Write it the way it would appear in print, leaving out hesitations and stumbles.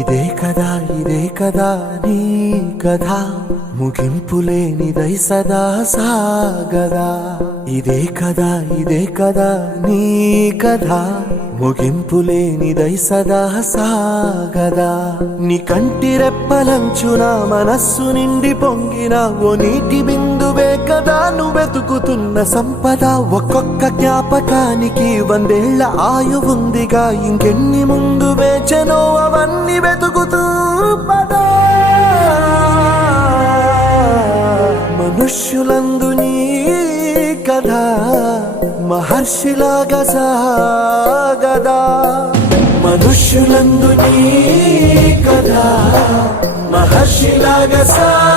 ఇదే కదా నీ కథ ముగింపులేనిదై సదా సాగదా. ఇదే కదా నీ కథ ముగింపులేనిదై సదా సాగదా. నీ కంటి రెప్పలంచున మనస్సు నిండి పొంగిన ఓ నీటి బిందువే కదా నువ్వెతుకుతున్న సంపద. ఒక్కొక్క జ్ఞాపకానికి 100 ఏళ్ల ఆయువుందిగా, ఇంకెన్ని ముందు వేచనో అవన్నీ వెతుకుతూ పదా. మనుష్యులందు నీ కథ మహర్షిలాగా సాగదా. మనుష్యులందు నీ కథ మహర్షిలాగా సాగదా.